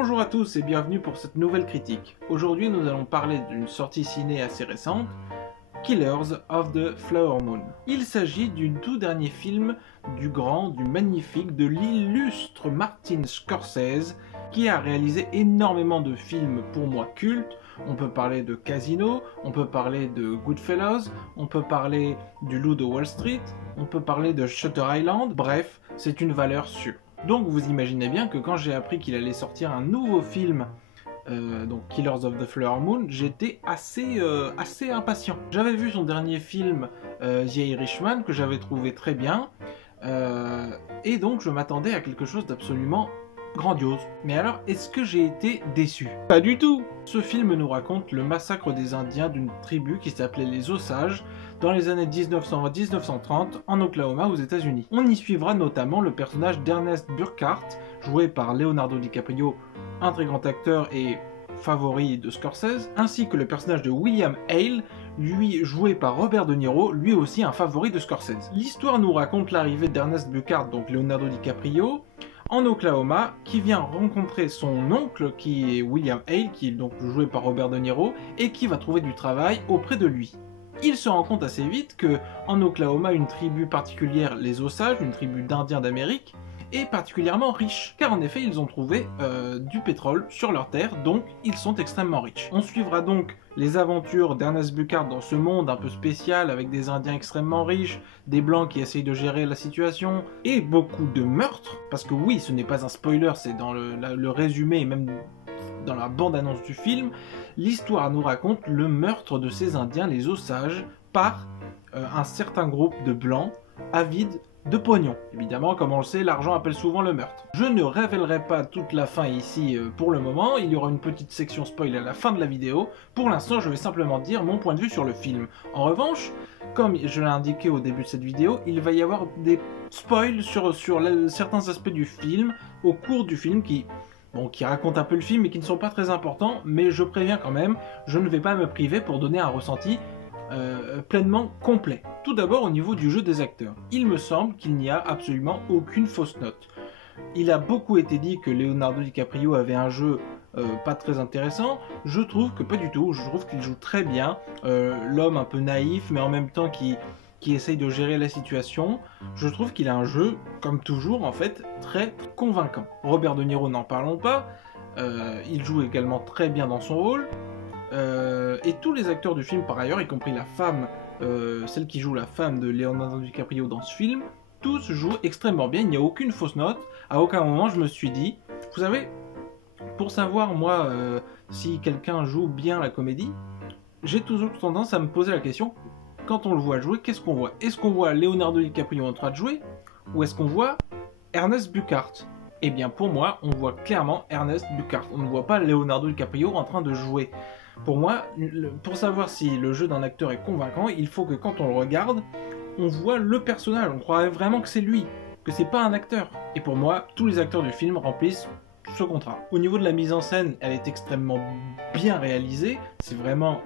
Bonjour à tous et bienvenue pour cette nouvelle critique. Aujourd'hui nous allons parler d'une sortie ciné assez récente, Killers of the Flower Moon. Il s'agit du tout dernier film du grand, du magnifique, de l'illustre Martin Scorsese qui a réalisé énormément de films pour moi cultes. On peut parler de Casino, on peut parler de Goodfellas, on peut parler du Loup de Wall Street, on peut parler de Shutter Island, bref, c'est une valeur sûre. Donc vous imaginez bien que quand j'ai appris qu'il allait sortir un nouveau film, donc Killers of the Flower Moon, j'étais assez impatient. J'avais vu son dernier film, The Irishman, que j'avais trouvé très bien, et donc je m'attendais à quelque chose d'absolument grandiose. Mais alors, est-ce que j'ai été déçu? Pas du tout! Ce film nous raconte le massacre des Indiens d'une tribu qui s'appelait les Osages dans les années 1920-1930 en Oklahoma aux États-Unis. On y suivra notamment le personnage d'Ernest Burkhart, joué par Leonardo DiCaprio, un très grand acteur et favori de Scorsese, ainsi que le personnage de William Hale, lui joué par Robert De Niro, lui aussi un favori de Scorsese. L'histoire nous raconte l'arrivée d'Ernest Burkhart, donc Leonardo DiCaprio, en Oklahoma, qui vient rencontrer son oncle, qui est William Hale, qui est donc joué par Robert De Niro, et qui va trouver du travail auprès de lui. Il se rend compte assez vite que, en Oklahoma, une tribu particulière, les Osages, une tribu d'Indiens d'Amérique, est particulièrement riche, car en effet ils ont trouvé du pétrole sur leur terre, donc ils sont extrêmement riches. On suivra donc les aventures d'Ernest Burkhart dans ce monde un peu spécial, avec des Indiens extrêmement riches, des Blancs qui essayent de gérer la situation, et beaucoup de meurtres, parce que oui, ce n'est pas un spoiler, c'est dans le résumé, et même dans la bande-annonce du film, l'histoire nous raconte le meurtre de ces Indiens, les Osages, par un certain groupe de Blancs avides de pognon. Évidemment, comme on le sait, l'argent appelle souvent le meurtre. Je ne révélerai pas toute la fin ici pour le moment, il y aura une petite section spoil à la fin de la vidéo. Pour l'instant, je vais simplement dire mon point de vue sur le film. En revanche, comme je l'ai indiqué au début de cette vidéo, il va y avoir des spoils sur certains aspects du film, au cours du film, qui racontent un peu le film, mais qui ne sont pas très importants, mais je préviens quand même, je ne vais pas me priver pour donner un ressenti pleinement complet. Tout d'abord au niveau du jeu des acteurs. Il me semble qu'il n'y a absolument aucune fausse note. Il a beaucoup été dit que Leonardo DiCaprio avait un jeu pas très intéressant. Je trouve que pas du tout. Je trouve qu'il joue très bien. L'homme un peu naïf, mais en même temps qui essaye de gérer la situation. Je trouve qu'il a un jeu, comme toujours en fait, très convaincant. Robert De Niro, n'en parlons pas. Il joue également très bien dans son rôle. Et tous les acteurs du film par ailleurs, y compris la femme, celle qui joue la femme de Leonardo DiCaprio dans ce film, tous jouent extrêmement bien, il n'y a aucune fausse note. À aucun moment je me suis dit, vous savez, pour savoir moi si quelqu'un joue bien la comédie, j'ai toujours tendance à me poser la question, quand on le voit jouer, qu'est-ce qu'on voit? Est-ce qu'on voit Leonardo DiCaprio en train de jouer, ou est-ce qu'on voit Ernest Burkhart? Eh bien pour moi, on voit clairement Ernest Burkhart, on ne voit pas Leonardo DiCaprio en train de jouer. Pour moi, pour savoir si le jeu d'un acteur est convaincant, il faut que quand on le regarde, on voit le personnage, on croirait vraiment que c'est lui, que c'est pas un acteur. Et pour moi, tous les acteurs du film remplissent ce contrat. Au niveau de la mise en scène, elle est extrêmement bien réalisée, c'est vraiment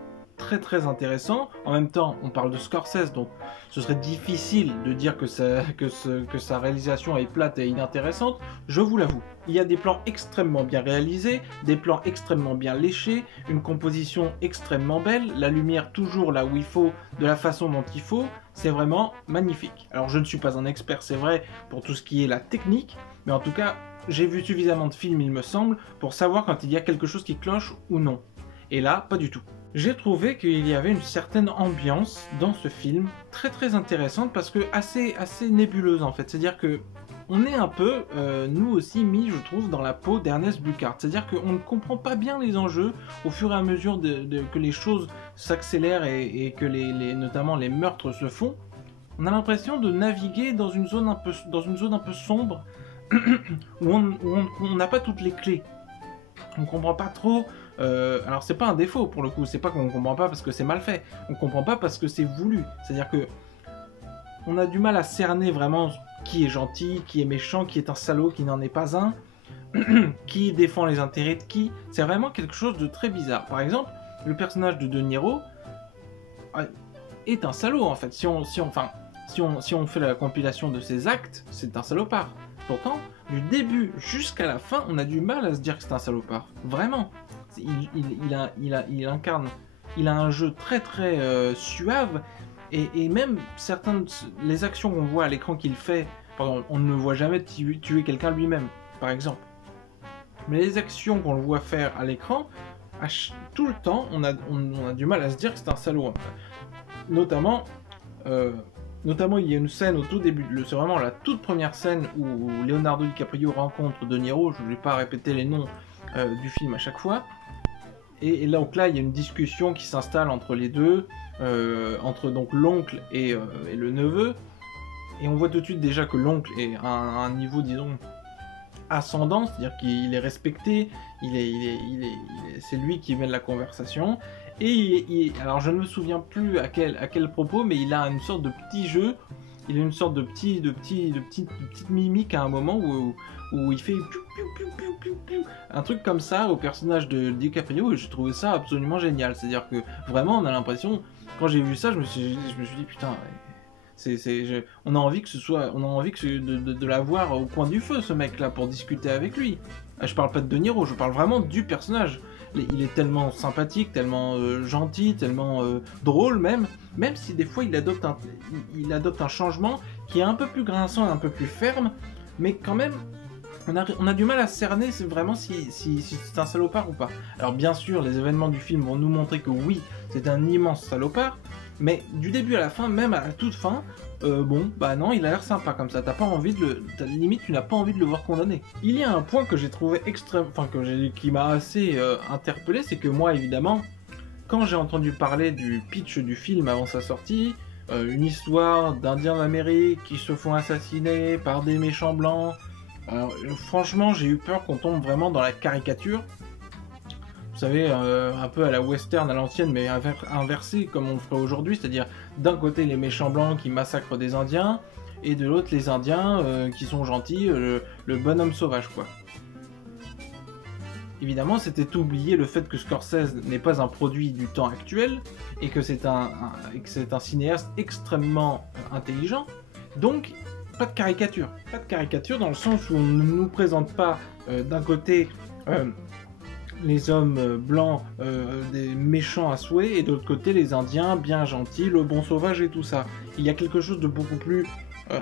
très intéressant. En même temps, on parle de Scorsese, donc ce serait difficile de dire que sa réalisation est plate et inintéressante, je vous l'avoue. Il y a des plans extrêmement bien réalisés, des plans extrêmement bien léchés, une composition extrêmement belle, la lumière toujours là où il faut, de la façon dont il faut, c'est vraiment magnifique. Alors je ne suis pas un expert, c'est vrai, pour tout ce qui est la technique, mais en tout cas, j'ai vu suffisamment de films, il me semble, pour savoir quand il y a quelque chose qui cloche ou non. Et là, pas du tout. J'ai trouvé qu'il y avait une certaine ambiance dans ce film, très intéressante, parce que assez nébuleuse en fait. C'est-à-dire que on est un peu, nous aussi, mis, je trouve, dans la peau d'Ernest Burkhart. C'est-à-dire qu'on ne comprend pas bien les enjeux au fur et à mesure que les choses s'accélèrent et que notamment les meurtres se font. On a l'impression de naviguer dans une zone un peu sombre, où on n'a pas toutes les clés. On comprend pas trop. Alors c'est pas un défaut pour le coup, c'est pas qu'on comprend pas parce que c'est mal fait, on comprend pas parce que c'est voulu, c'est-à-dire que on a du mal à cerner vraiment qui est gentil, qui est méchant, qui est un salaud, qui n'en est pas un, qui défend les intérêts de qui, c'est vraiment quelque chose de très bizarre. Par exemple, le personnage de De Niro est un salaud en fait, si on fait la compilation de ses actes, c'est un salopard. pourtant, du début jusqu'à la fin, on a du mal à se dire que c'est un salopard. Vraiment. Il incarne... Il a un jeu très très suave, et même les actions qu'on voit à l'écran qu'il fait, pardon, on ne le voit jamais tuer quelqu'un lui-même, par exemple. Mais les actions qu'on le voit faire à l'écran, tout le temps, on a du mal à se dire que c'est un salaud. Notamment, il y a une scène au tout début, c'est vraiment la toute première scène où Leonardo DiCaprio rencontre De Niro, je ne vais pas répéter les noms du film à chaque fois. Et donc là, il y a une discussion qui s'installe entre les deux, entre donc l'oncle et le neveu. Et on voit tout de suite déjà que l'oncle est à un niveau, disons, ascendant, c'est-à-dire qu'il est respecté, c'est lui qui mène la conversation. Et alors je ne me souviens plus à quel propos, mais il a une sorte de petit jeu, il a une sorte de petite mimique à un moment où il fait un truc comme ça au personnage de DiCaprio, et je trouvais ça absolument génial. C'est-à-dire que vraiment on a l'impression, quand j'ai vu ça, je me suis dit putain, on a envie de l'avoir au coin du feu, ce mec là, pour discuter avec lui. Je parle pas de Niro, je parle vraiment du personnage. Il est tellement sympathique, tellement gentil, tellement drôle même si des fois il adopte un changement qui est un peu plus grinçant et un peu plus ferme, mais quand même on a du mal à cerner vraiment si c'est un salopard ou pas. Alors bien sûr, les événements du film vont nous montrer que oui, c'est un immense salopard, mais du début à la fin, même à la toute fin, bon, bah non, il a l'air sympa comme ça, limite tu n'as pas envie de le voir condamné. Il y a un point que j'ai trouvé qui m'a assez interpellé, c'est que moi évidemment, quand j'ai entendu parler du pitch du film avant sa sortie, une histoire d'Indiens d'Amérique qui se font assassiner par des méchants blancs, alors franchement j'ai eu peur qu'on tombe vraiment dans la caricature. Vous savez, un peu à la western à l'ancienne, mais inversé comme on le ferait aujourd'hui, c'est-à-dire d'un côté les méchants blancs qui massacrent des Indiens, et de l'autre les Indiens qui sont gentils, le bonhomme sauvage quoi. Évidemment, c'était oublier le fait que Scorsese n'est pas un produit du temps actuel, et que c'est un cinéaste extrêmement intelligent, donc pas de caricature. Pas de caricature dans le sens où on ne nous présente pas d'un côté les hommes blancs des méchants à souhait, et de l'autre côté les Indiens bien gentils, le bon sauvage et tout ça. Il y a quelque chose de beaucoup plus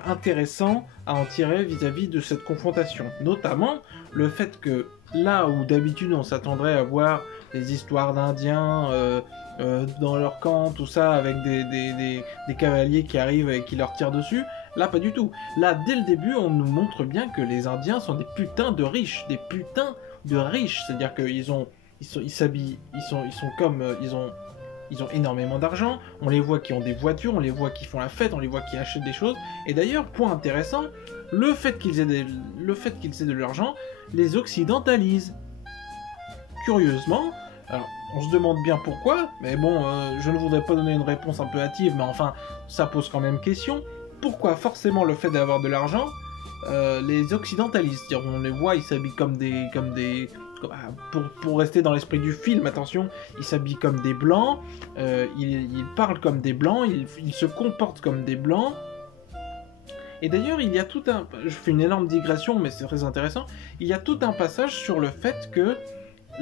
intéressant à en tirer vis-à-vis de cette confrontation. Notamment le fait que là où d'habitude on s'attendrait à voir des histoires d'Indiens dans leur camp, tout ça, avec des cavaliers qui arrivent et qui leur tirent dessus, là pas du tout. Là dès le début on nous montre bien que les Indiens sont des putains de riches, c'est-à-dire qu'ils s'habillent, ils ont énormément d'argent, on les voit qui ont des voitures, on les voit qui font la fête, on les voit qui achètent des choses, et d'ailleurs, point intéressant, le fait qu'ils aient de l'argent les occidentalisent. Curieusement, alors on se demande bien pourquoi, mais bon, je ne voudrais pas donner une réponse un peu hâtive, mais enfin, ça pose quand même question. Pourquoi forcément le fait d'avoir de l'argent les occidentalistes? On les voit, ils s'habillent pour rester dans l'esprit du film, attention, ils s'habillent comme des blancs, ils parlent comme des blancs, ils se comportent comme des blancs. Et d'ailleurs, il y a tout un... Je fais une énorme digression, mais c'est très intéressant. Il y a tout un passage sur le fait que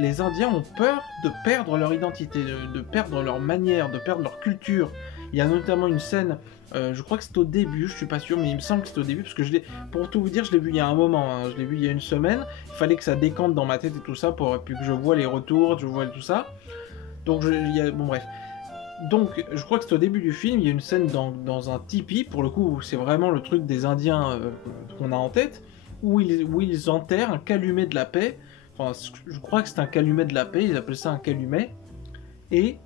les Indiens ont peur de perdre leur identité, de perdre leur manière, de perdre leur culture. Il y a notamment une scène, je crois que c'est au début, je suis pas sûr, mais il me semble que c'est au début, parce que pour tout vous dire, je l'ai vu il y a un moment, hein, je l'ai vu il y a une semaine, il fallait que ça décante dans ma tête et tout ça, puis que je vois les retours, je vois tout ça. Donc, bon bref. Donc, je crois que c'est au début du film, il y a une scène dans un tipi, pour le coup, c'est vraiment le truc des Indiens qu'on a en tête, où ils enterrent un calumet de la paix. Enfin, je crois que c'est un calumet de la paix, ils appellent ça un calumet, et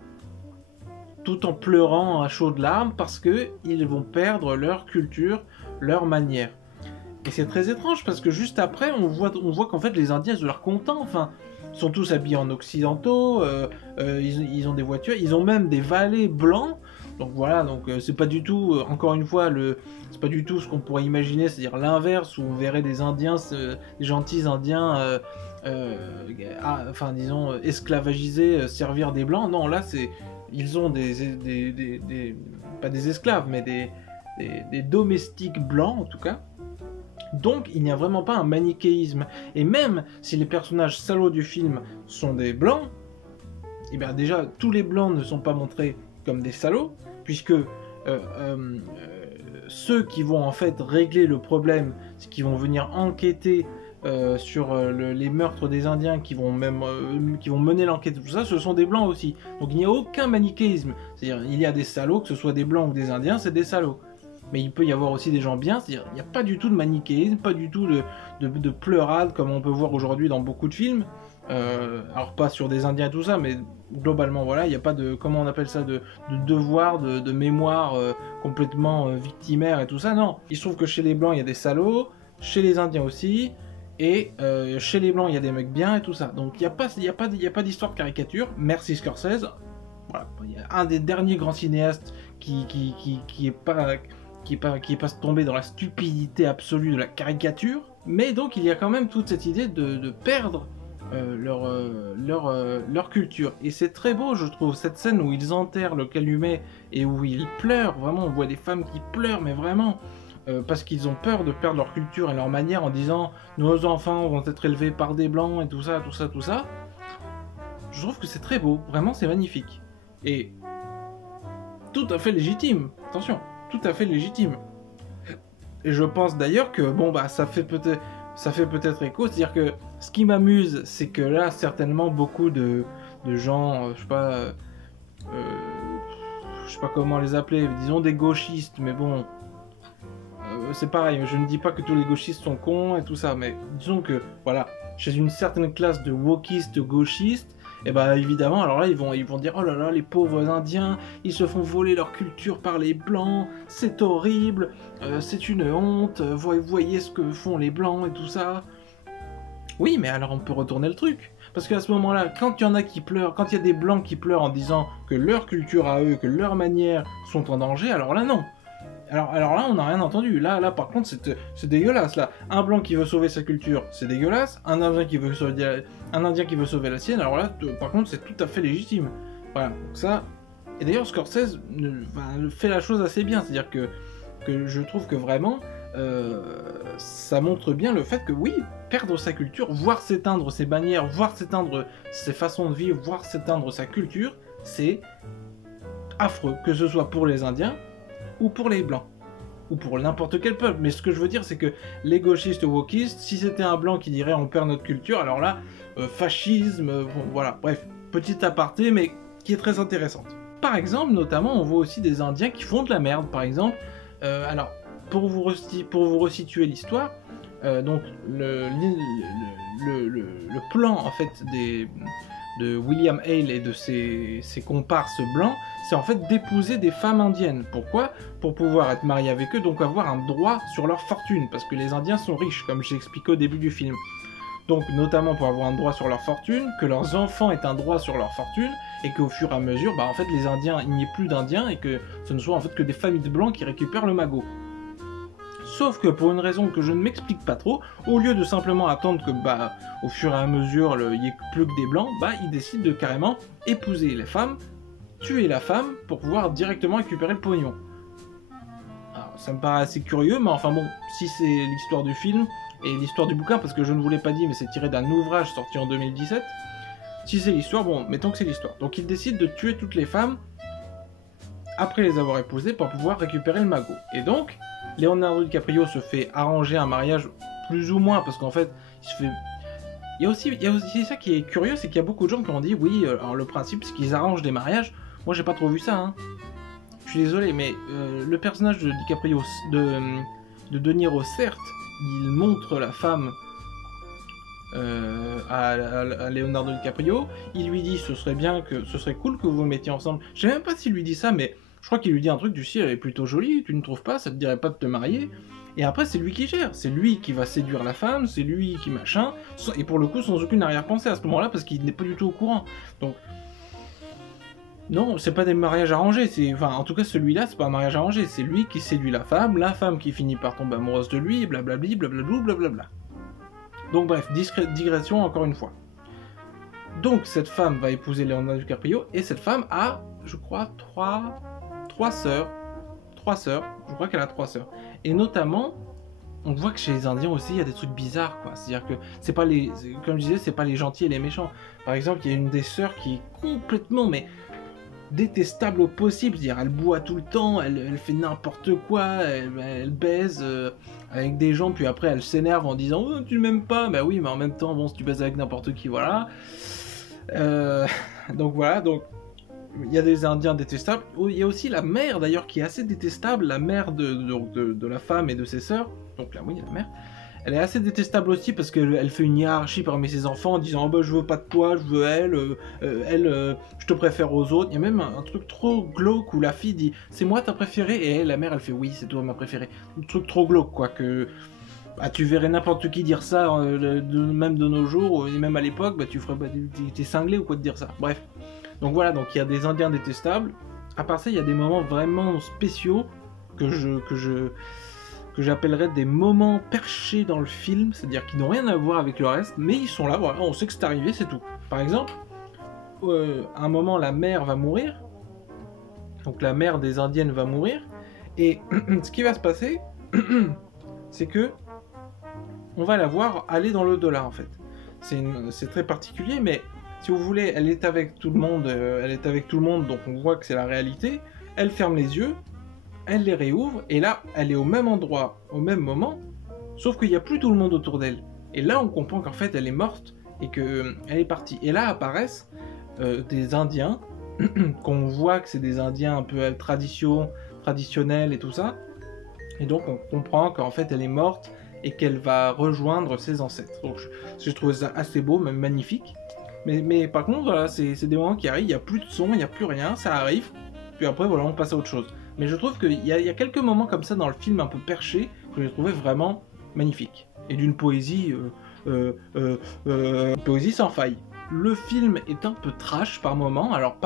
tout en pleurant à chaudes larmes parce que ils vont perdre leur culture, leur manière. Et c'est très étrange parce que juste après, on voit qu'en fait les Indiens sont leur contents, enfin, ils sont tous habillés en occidentaux, ils ont des voitures, ils ont même des valets blancs. Donc voilà, donc c'est pas du tout, encore une fois, c'est pas du tout ce qu'on pourrait imaginer, c'est-à-dire l'inverse où on verrait des Indiens, des gentils Indiens, enfin disons esclavagisés, servir des blancs. Non, là ils ont pas des esclaves, mais des domestiques blancs en tout cas. Donc il n'y a vraiment pas un manichéisme. Et même si les personnages salauds du film sont des blancs, et bien déjà tous les blancs ne sont pas montrés comme des salauds, puisque ceux qui vont en fait régler le problème, qui vont venir enquêter sur les meurtres des Indiens, qui vont mener l'enquête, tout ça, ce sont des blancs aussi. Donc il n'y a aucun manichéisme. C'est-à-dire il y a des salauds, que ce soit des blancs ou des Indiens, c'est des salauds. Mais il peut y avoir aussi des gens bien, c'est-à-dire il n'y a pas du tout de manichéisme, pas du tout de pleurade comme on peut voir aujourd'hui dans beaucoup de films. Alors pas sur des Indiens et tout ça, mais globalement voilà, il n'y a pas de, comment on appelle ça, de devoir, de mémoire complètement victimaire et tout ça, non. Il se trouve que chez les blancs il y a des salauds, chez les Indiens aussi, et chez les blancs il y a des mecs bien et tout ça. Donc il n'y a pas d'histoire de caricature, merci Scorsese. Voilà, il y a un des derniers grands cinéastes qui est pas tombé dans la stupidité absolue de la caricature, mais donc il y a quand même toute cette idée de perdre leur culture. Et c'est très beau, je trouve, cette scène où ils enterrent le calumet et où ils pleurent, vraiment, on voit des femmes qui pleurent, mais vraiment, parce qu'ils ont peur de perdre leur culture et leur manière en disant « nos enfants vont être élevés par des blancs » et tout ça, tout ça, tout ça. Je trouve que c'est très beau, vraiment c'est magnifique. Et tout à fait légitime, attention, tout à fait légitime. Et je pense d'ailleurs que, bon bah ça fait peut-être écho, c'est-à-dire que ce qui m'amuse, c'est que là, certainement, beaucoup de gens, je sais pas comment les appeler, disons des gauchistes, mais bon, c'est pareil, je ne dis pas que tous les gauchistes sont cons et tout ça, mais disons que, voilà, chez une certaine classe de wokistes gauchistes, et bah évidemment, alors là ils vont dire oh là là, les pauvres Indiens, ils se font voler leur culture par les blancs, c'est horrible, c'est une honte, voyez ce que font les blancs et tout ça. Oui, mais alors on peut retourner le truc. Parce qu'à ce moment-là, quand il y en a qui pleurent, quand il y a des blancs qui pleurent en disant que leur culture à eux, que leurs manières sont en danger, alors là non. Alors là, on n'a rien entendu. Là, par contre, c'est dégueulasse. Là, un blanc qui veut sauver sa culture, c'est dégueulasse. Un Indien qui veut sauver la sienne, alors là, par contre, c'est tout à fait légitime. Voilà, donc ça. Et d'ailleurs, Scorsese fait la chose assez bien. C'est-à-dire que je trouve que vraiment, ça montre bien le fait que oui, perdre sa culture, voir s'éteindre ses bannières, voir s'éteindre ses façons de vivre, voir s'éteindre sa culture, c'est affreux. Que ce soit pour les Indiens, ou pour les blancs, ou pour n'importe quel peuple. Mais ce que je veux dire, c'est que les gauchistes wokistes, si c'était un blanc qui dirait on perd notre culture, alors là, fascisme, bon, voilà, bref, petit aparté, mais qui est très intéressante. Par exemple, notamment, on voit aussi des Indiens qui font de la merde, par exemple. Alors, pour vous resituer l'histoire, donc le plan, en fait, de William Hale et de ses comparses blancs, c'est en fait d'épouser des femmes indiennes. Pourquoi ? Pour pouvoir être marié avec eux, donc avoir un droit sur leur fortune, parce que les Indiens sont riches, comme j'ai expliqué au début du film. Donc notamment pour avoir un droit sur leur fortune, que leurs enfants aient un droit sur leur fortune, et qu'au fur et à mesure, bah en fait les Indiens, il n'y ait plus d'Indiens, et que ce ne soit en fait que des familles de blancs qui récupèrent le magot. Sauf que pour une raison que je ne m'explique pas trop, au lieu de simplement attendre que bah au fur et à mesure il n'y ait plus que des blancs, bah ils décident de carrément épouser les femmes, tuer la femme pour pouvoir directement récupérer le pognon. Alors ça me paraît assez curieux, mais enfin bon, si c'est l'histoire du film et l'histoire du bouquin, parce que je ne vous l'ai pas dit, mais c'est tiré d'un ouvrage sorti en 2017, si c'est l'histoire, bon, mettons que c'est l'histoire. Donc ils décident de tuer toutes les femmes après les avoir épousées pour pouvoir récupérer le magot. Et donc, Leonardo DiCaprio se fait arranger un mariage plus ou moins, parce qu'en fait, il se fait... Il y a aussi ça qui est curieux, c'est qu'il y a beaucoup de gens qui ont dit, oui, alors le principe, c'est qu'ils arrangent des mariages. Moi, j'ai pas trop vu ça, hein. Je suis désolé, mais le personnage de DiCaprio, de De Niro, certes, il montre la femme à Leonardo DiCaprio, il lui dit ce serait cool que vous vous mettiez ensemble. Je sais même pas s'il lui dit ça, mais je crois qu'il lui dit un truc du style, elle est plutôt jolie, tu ne trouves pas, ça te dirait pas de te marier? Et après c'est lui qui gère, c'est lui qui va séduire la femme, c'est lui qui machin, et pour le coup sans aucune arrière-pensée à ce moment-là, parce qu'il n'est pas du tout au courant. Donc non, c'est pas des mariages arrangés, enfin en tout cas celui-là c'est pas un mariage arrangé, c'est lui qui séduit la femme qui finit par tomber amoureuse de lui, blablabli, blablabla, blablabla. Donc bref, digression encore une fois. Donc cette femme va épouser Leonardo DiCaprio, et cette femme a, je crois, trois sœurs. Je crois qu'elle a 3 sœurs. Et notamment, on voit que chez les Indiens aussi, il y a des trucs bizarres, quoi. C'est-à-dire que c'est pas les, comme je disais, c'est pas les gentils et les méchants. Par exemple, il y a une des sœurs qui est complètement, mais détestable au possible. C'est-à-dire, elle boit tout le temps, elle fait n'importe quoi, elle baise avec des gens, puis après elle s'énerve en disant oh, tu m'aimes pas. Bah oui, mais en même temps, bon, si tu baises avec n'importe qui, voilà. Donc voilà, donc il y a des Indiens détestables. Il y a aussi la mère d'ailleurs qui est assez détestable, la mère de la femme et de ses sœurs. Donc là, oui, la mère. Elle est assez détestable aussi parce qu'elle fait une hiérarchie parmi ses enfants en disant oh, bah, je veux pas de toi, je veux elle, je te préfère aux autres. Il y a même un truc trop glauque où la fille dit c'est moi ta préférée et elle, la mère elle fait oui c'est toi ma préférée. Un truc trop glauque quoi que bah, tu verrais n'importe qui dire ça même de nos jours et même à l'époque bah, tu ferais bah, t'es cinglé ou quoi de dire ça. Bref. Donc voilà, donc il y a des Indiens détestables. À part ça, il y a des moments vraiment spéciaux que j'appellerais des moments perchés dans le film, c'est-à-dire qui n'ont rien à voir avec le reste, mais ils sont là, voilà, on sait que c'est arrivé, c'est tout. Par exemple, à un moment, la mère va mourir, donc la mère des Indiennes va mourir, et ce qui va se passer, c'est que on va la voir aller dans l'au-delà, en fait. C'est très particulier, mais si vous voulez, elle est avec tout le monde, donc on voit que c'est la réalité, elle ferme les yeux, elle les réouvre, et là, elle est au même endroit, au même moment, sauf qu'il n'y a plus tout le monde autour d'elle. Et là, on comprend qu'en fait, elle est morte, et qu'elle est partie. Et là apparaissent des Indiens, qu'on voit que c'est des Indiens un peu traditionnels et tout ça, et donc on comprend qu'en fait, elle est morte, et qu'elle va rejoindre ses ancêtres. Donc j'ai trouvé ça assez beau, même magnifique. Mais par contre, voilà, c'est des moments qui arrivent, il n'y a plus de son, il n'y a plus rien, ça arrive, puis après, voilà, on passe à autre chose. Mais je trouve qu'il y a quelques moments comme ça dans le film un peu perché que j'ai trouvé vraiment magnifique. Et d'une poésie, poésie sans faille. Le film est un peu trash par moments, alors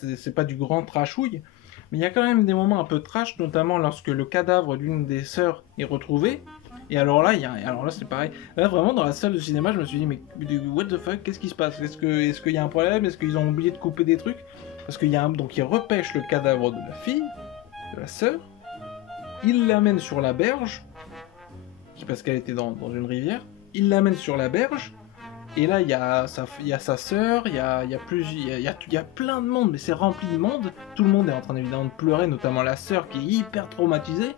c'est pas du grand trashouille, mais il y a quand même des moments un peu trash, notamment lorsque le cadavre d'une des sœurs est retrouvé. Et alors là, c'est pareil. Là, vraiment, dans la salle de cinéma, je me suis dit, mais what the fuck, qu'est-ce qui se passe? Est-ce qu'il y a un problème? Est-ce qu'ils ont oublié de couper des trucs? Parce qu'il y a donc ils repêchent le cadavre de la fille, de la sœur, ils l'amènent sur la berge, parce qu'elle était dans une rivière, ils l'amènent sur la berge, et là, il y a sa sœur, il y a plein de monde, mais c'est rempli de monde, tout le monde est en train évidemment de pleurer, notamment la sœur qui est hyper traumatisée,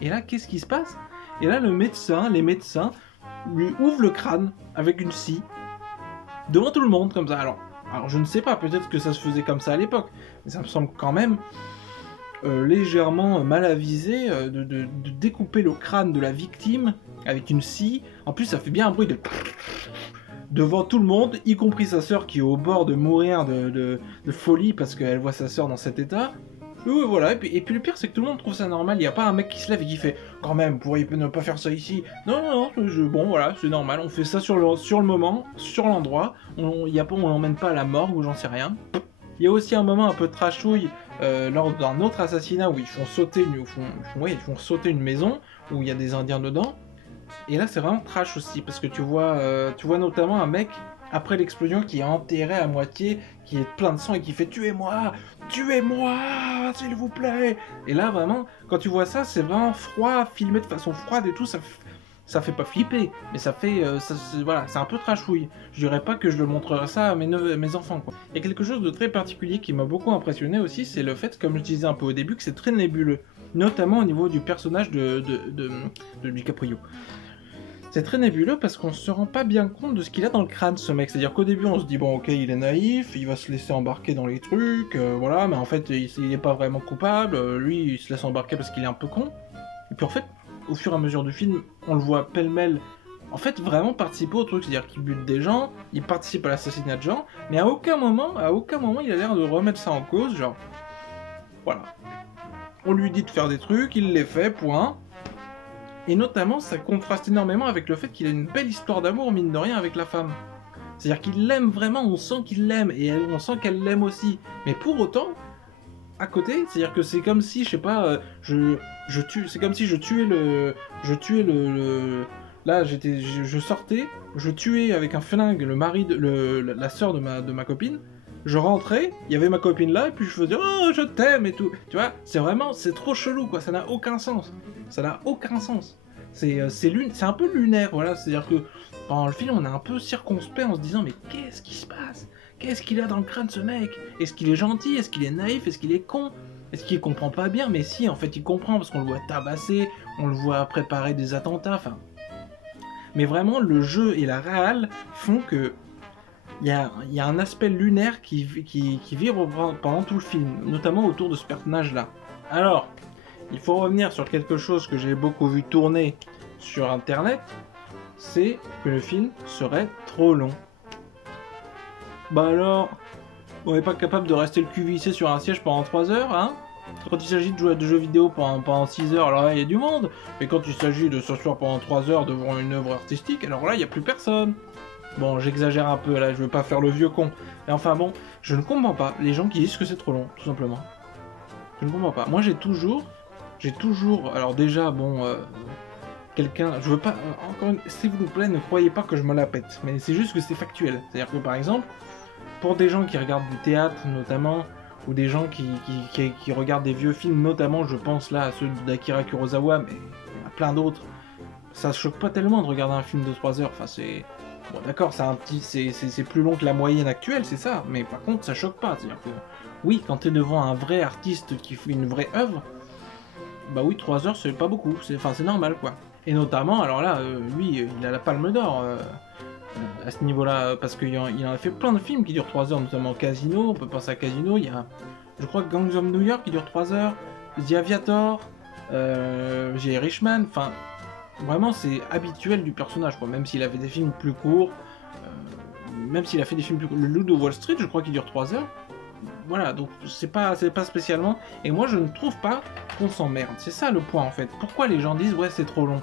et là, qu'est-ce qui se passe? Et là, les médecins lui ouvrent le crâne avec une scie, devant tout le monde, comme ça. Alors je ne sais pas, peut-être que ça se faisait comme ça à l'époque, mais ça me semble quand même légèrement mal avisé de découper le crâne de la victime avec une scie. En plus, ça fait bien un bruit devant tout le monde, y compris sa sœur qui est au bord de mourir de folie parce qu'elle voit sa sœur dans cet état. Voilà, et puis le pire c'est que tout le monde trouve ça normal, il n'y a pas un mec qui se lève et qui fait « Quand même, vous pourriez ne pas faire ça ici ». Non, bon voilà, c'est normal, on fait ça sur le moment, sur l'endroit, on l'emmène pas à la morgue ou j'en sais rien. Il y a aussi un moment un peu trashouille lors d'un autre assassinat où ils font sauter une maison, où il y a des Indiens dedans, et là c'est vraiment trash aussi, parce que tu vois notamment un mec après l'explosion qui est enterré à moitié, qui est plein de sang et qui fait tuez-moi, s'il vous plaît. Et là vraiment, quand tu vois ça, c'est vraiment froid, filmé de façon froide et tout, ça fait pas flipper, mais ça fait, voilà, c'est un peu trashouille. Je dirais pas que je le montrerai ça à mes enfants, quoi. Il y a quelque chose de très particulier qui m'a beaucoup impressionné aussi, c'est le fait, comme je disais un peu au début, que c'est très nébuleux, notamment au niveau du personnage de DiCaprio. C'est très nébuleux parce qu'on se rend pas bien compte de ce qu'il a dans le crâne, ce mec. C'est-à-dire qu'au début, on se dit, bon, ok, il est naïf, il va se laisser embarquer dans les trucs, voilà, mais en fait, il est pas vraiment coupable, lui, il se laisse embarquer parce qu'il est un peu con. Et puis en fait, au fur et à mesure du film, on le voit pêle-mêle, en fait, vraiment participer au truc. C'est-à-dire qu'il bute des gens, il participe à l'assassinat de gens, mais à aucun moment, il a l'air de remettre ça en cause, genre, voilà. On lui dit de faire des trucs, il les fait, point. Et notamment, ça contraste énormément avec le fait qu'il a une belle histoire d'amour, mine de rien, avec la femme. C'est-à-dire qu'il l'aime vraiment, on sent qu'il l'aime, et on sent qu'elle l'aime aussi. Mais pour autant, à côté, c'est-à-dire que c'est comme si, je sais pas, c'est comme si je tuais là, je sortais, je tuais avec un flingue le mari, la sœur de ma copine, je rentrais, il y avait ma copine là, et puis je faisais « Oh, je t'aime » et tout. Tu vois, c'est trop chelou, quoi, ça n'a aucun sens. Ça n'a aucun sens. C'est un peu lunaire, voilà. C'est-à-dire que pendant le film, on est un peu circonspect en se disant mais qu'est-ce qui se passe? Qu'est-ce qu'il a dans le crâne ce mec? Est-ce qu'il est gentil? Est-ce qu'il est naïf? Est-ce qu'il est con? Est-ce qu'il comprend pas bien? Mais si, en fait, il comprend parce qu'on le voit tabasser, on le voit préparer des attentats, enfin... Mais vraiment, le jeu et la réal font que il y a un aspect lunaire qui vibre pendant tout le film, notamment autour de ce personnage-là. Alors, il faut revenir sur quelque chose que j'ai beaucoup vu tourner sur Internet, c'est que le film serait trop long. Bah alors, on n'est pas capable de rester le cul vissé sur un siège pendant 3 heures, hein? Quand il s'agit de jouer à des jeux vidéo pendant 6 heures, alors là, il y a du monde. Mais quand il s'agit de s'asseoir pendant 3 heures devant une œuvre artistique, alors là, il n'y a plus personne. Bon, j'exagère un peu, là, je veux pas faire le vieux con. Mais enfin bon, je ne comprends pas les gens qui disent que c'est trop long, tout simplement. Je ne comprends pas. Moi, j'ai toujours... Alors déjà, bon... quelqu'un... Je veux pas... encore s'il vous plaît, ne croyez pas que je me la pète. Mais c'est juste que c'est factuel. C'est-à-dire que, par exemple, pour des gens qui regardent du théâtre, notamment... ou des gens qui regardent des vieux films, notamment je pense là à ceux d'Akira Kurosawa, mais il y en a plein d'autres, ça se choque pas tellement de regarder un film de 3 heures, enfin c'est... Bon d'accord, c'est plus long que la moyenne actuelle, c'est ça, mais par contre ça choque pas, c'est-à-dire que, oui, quand t'es devant un vrai artiste qui fait une vraie œuvre, bah oui, 3 heures c'est pas beaucoup, c'est normal quoi. Et notamment, alors là, lui, il a la Palme d'Or, à ce niveau-là, parce qu'il en a fait plein de films qui durent 3 heures, notamment Casino, on peut penser à Casino, il y a, je crois, Gangs of New York qui dure 3 heures, The Aviator, J. Richman, enfin, vraiment c'est habituel du personnage, quoi, même s'il a fait des films plus courts, même s'il a fait des films plus courts, le Loup de Wall Street, je crois qu'il dure 3 heures, voilà, donc c'est pas spécialement, et moi je ne trouve pas qu'on s'emmerde, c'est ça le point en fait, pourquoi les gens disent ouais c'est trop long?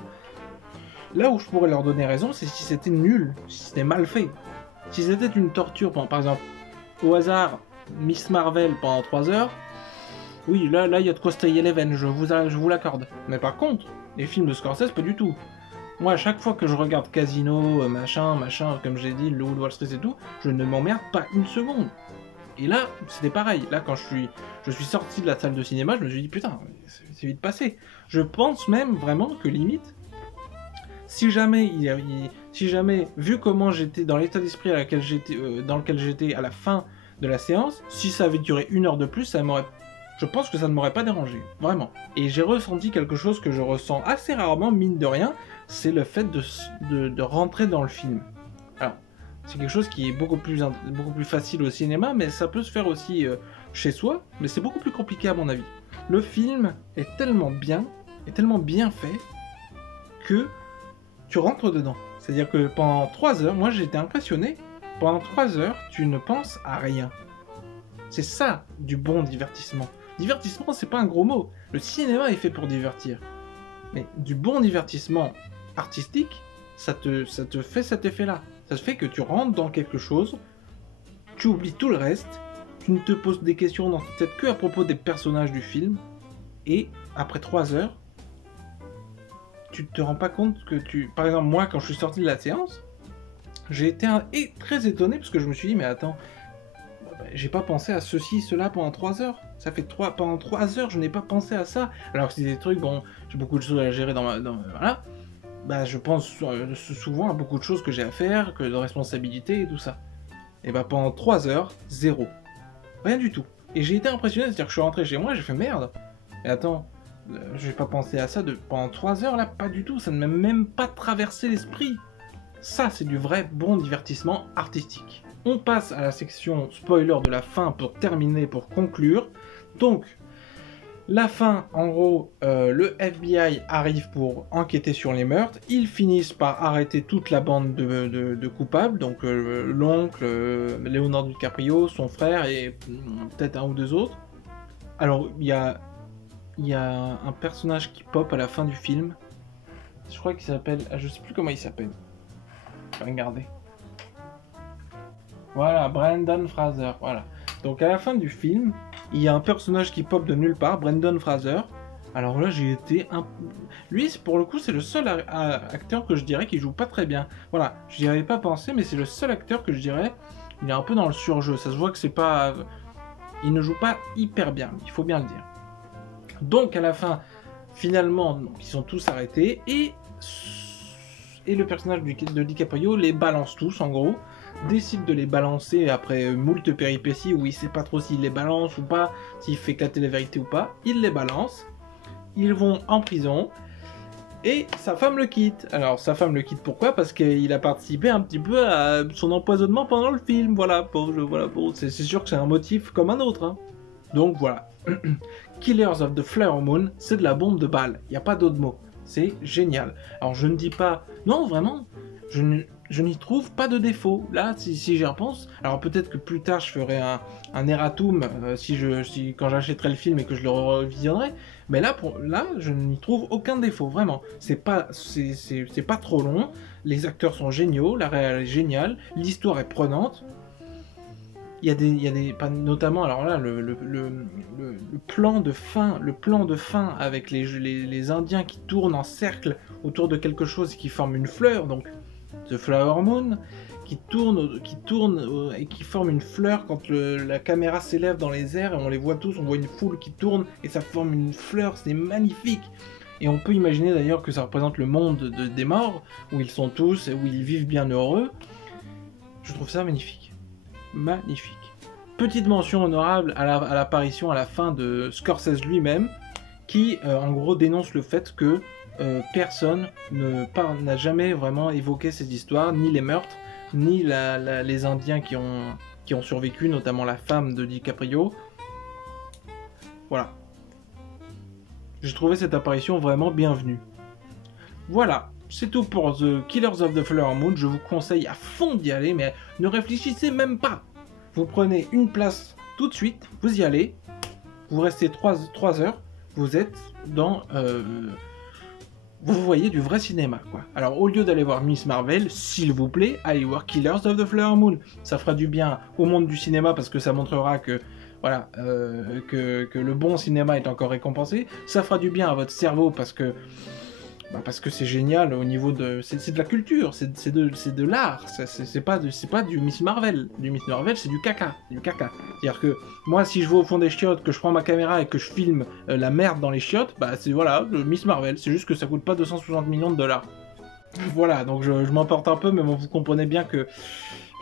Là où je pourrais leur donner raison, c'est si c'était nul, si c'était mal fait. Si c'était une torture, par exemple, au hasard, Miss Marvel pendant 3 heures, oui, là, il y a de quoi stay eleven, je vous l'accorde. Mais par contre, les films de Scorsese, pas du tout. Moi, à chaque fois que je regarde Casino, machin, comme j'ai dit, le Loup de Wall Street et tout, je ne m'emmerde pas une seconde. Et là, c'était pareil. Là, quand je suis sorti de la salle de cinéma, je me suis dit, putain, c'est vite passé. Je pense même vraiment que limite, si jamais, vu comment j'étais dans l'état d'esprit dans lequel j'étais à la fin de la séance, si ça avait duré 1 heure de plus, je pense que ça ne m'aurait pas dérangé, vraiment. Et j'ai ressenti quelque chose que je ressens assez rarement, mine de rien, c'est le fait de rentrer dans le film. Alors, c'est quelque chose qui est beaucoup plus facile au cinéma, mais ça peut se faire aussi chez soi, mais c'est beaucoup plus compliqué à mon avis. Le film est tellement bien fait, que tu rentres dedans. C'est-à-dire que pendant 3 heures, moi j'ai été impressionné, pendant 3 heures, tu ne penses à rien. C'est ça, du bon divertissement. Divertissement, c'est pas un gros mot. Le cinéma est fait pour divertir. Mais du bon divertissement artistique, ça te fait cet effet-là. Ça te fait que tu rentres dans quelque chose, tu oublies tout le reste, tu ne te poses des questions dans ta tête que à propos des personnages du film, et après 3 heures, tu te rends pas compte que Par exemple, moi, quand je suis sorti de la séance, j'ai été très étonné parce que je me suis dit, mais attends, j'ai pas pensé à ceci, cela pendant 3 heures. Ça fait pendant 3 heures, je n'ai pas pensé à ça. Alors que c'est des trucs, bon, j'ai beaucoup de choses à gérer voilà. Bah, je pense souvent à beaucoup de choses que j'ai à faire, de responsabilités et tout ça. Et bah, pendant 3 heures, zéro. Rien du tout. Et j'ai été impressionné, c'est-à-dire que je suis rentré chez moi et j'ai fait merde. Et attends, je vais pas penser à ça pendant 3 heures là, pas du tout, ça ne m'a même pas traversé l'esprit. Ça, c'est du vrai bon divertissement artistique. On passe à la section spoiler de la fin pour terminer, pour conclure. Donc, la fin, en gros, le FBI arrive pour enquêter sur les meurtres. Ils finissent par arrêter toute la bande de coupables, donc l'oncle, Leonardo DiCaprio, son frère et peut-être 1 ou 2 autres. Alors, il y a un personnage qui pop à la fin du film. Je crois qu'il s'appelle... Je sais plus comment il s'appelle. Je vais regarder. Voilà, Brendan Fraser, voilà. Donc à la fin du film, il y a un personnage qui pop de nulle part, Brendan Fraser. Alors là, j'ai été Lui, pour le coup, c'est le seul acteur que je dirais qui joue pas très bien. Voilà, je n'y avais pas pensé, mais c'est le seul acteur que je dirais, il est un peu dans le surjeu. Ça se voit que c'est pas... Il ne joue pas hyper bien, il faut bien le dire. Donc à la fin, finalement, ils sont tous arrêtés, et et le personnage de DiCaprio les balance tous en gros, décide de les balancer après moult péripéties où il sait pas trop s'il les balance ou pas, s'il fait éclater la vérité ou pas, il les balance, ils vont en prison. Et sa femme le quitte. Alors sa femme le quitte pourquoi? Parce qu'il a participé un petit peu à son empoisonnement pendant le film. Voilà, c'est sûr que c'est un motif comme un autre. Hein. Donc voilà. Killers of the Flower Moon, c'est de la bombe de balle. Il n'y a pas d'autre mot. C'est génial. Alors je ne dis pas... Non, vraiment, je n'y trouve pas de défaut. Là, si j'y repense... Alors peut-être que plus tard, je ferai un erratum quand j'achèterai le film et que je le revisionnerai. Mais là, je n'y trouve aucun défaut, vraiment. C'est pas trop long, les acteurs sont géniaux, la réal est géniale, l'histoire est prenante. Il y a des notamment, alors là, le plan de fin avec les Indiens qui tournent en cercle autour de quelque chose qui forme une fleur, donc The Flower Moon, qui tourne et qui forme une fleur quand la caméra s'élève dans les airs et on les voit tous, on voit une foule qui tourne et ça forme une fleur, c'est magnifique. Et on peut imaginer d'ailleurs que ça représente le monde des morts, où ils sont tous et où ils vivent bien heureux. Je trouve ça magnifique. Magnifique. Petite mention honorable à l'apparition à la fin de Scorsese lui-même, qui en gros dénonce le fait que personne n'a jamais vraiment évoqué ces histoires, ni les meurtres, ni les Indiens qui ont survécu, notamment la femme de DiCaprio. Voilà. J'ai trouvé cette apparition vraiment bienvenue. Voilà, c'est tout pour The Killers of the Flower Moon. Je vous conseille à fond d'y aller, mais ne réfléchissez même pas. Vous prenez une place tout de suite, vous y allez, vous restez 3 heures, vous êtes dans... vous voyez du vrai cinéma, quoi. Alors, au lieu d'aller voir Miss Marvel, s'il vous plaît, allez voir Killers of the Flower Moon. Ça fera du bien au monde du cinéma parce que ça montrera que, voilà, que le bon cinéma est encore récompensé. Ça fera du bien à votre cerveau parce que c'est génial au niveau de... C'est de la culture, c'est de l'art, c'est pas du Miss Marvel. Du Miss Marvel, c'est du caca. C'est-à-dire que moi, si je vais au fond des chiottes, que je prends ma caméra et que je filme la merde dans les chiottes, bah c'est voilà, le Miss Marvel. C'est juste que ça coûte pas 260 millions de dollars. Voilà, donc je m'emporte un peu, mais bon, vous comprenez bien que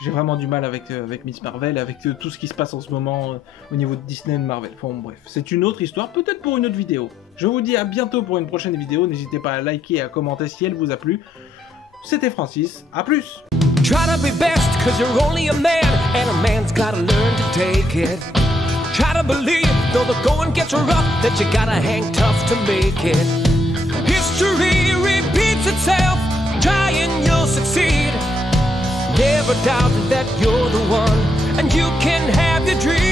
j'ai vraiment du mal avec Miss Marvel, avec tout ce qui se passe en ce moment au niveau de Disney et de Marvel. Enfin bref, c'est une autre histoire, peut-être pour une autre vidéo. Je vous dis à bientôt pour une prochaine vidéo, n'hésitez pas à liker et à commenter si elle vous a plu. C'était Francis, à plus. Try to be best cause you're only a man and a man's gotta learn to take it. Try to believe though the going gets rough that you gotta hang tough to make it. History repeats itself, try and you'll succeed. Never doubt that you're the one, and you can have your dream.